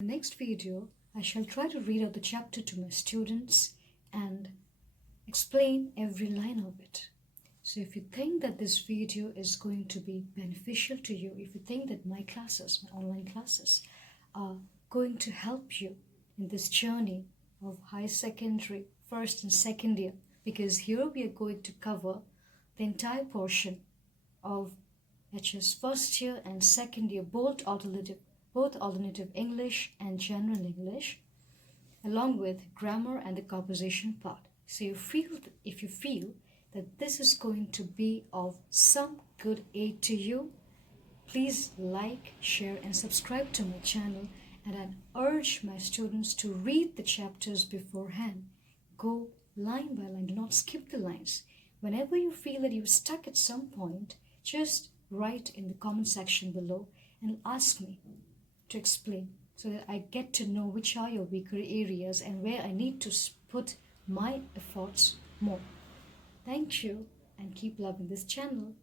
In the next video, I shall try to read out the chapter to my students and explain every line of it. So if you think that this video is going to be beneficial to you, if you think that my classes, my online classes, are going to help you in this journey of higher secondary, first and second year, because here we are going to cover the entire portion of HS first year and second year, both alternative English and general English, along with grammar and the composition part. So if you feel that this is going to be of some good aid to you, please like, share and subscribe to my channel, and I urge my students to read the chapters beforehand. Go line by line, do not skip the lines. Whenever you feel that you're stuck at some point, just write in the comment section below and ask me to explain, so that I get to know which are your weaker areas and where I need to put my efforts more. Thank you and keep loving this channel.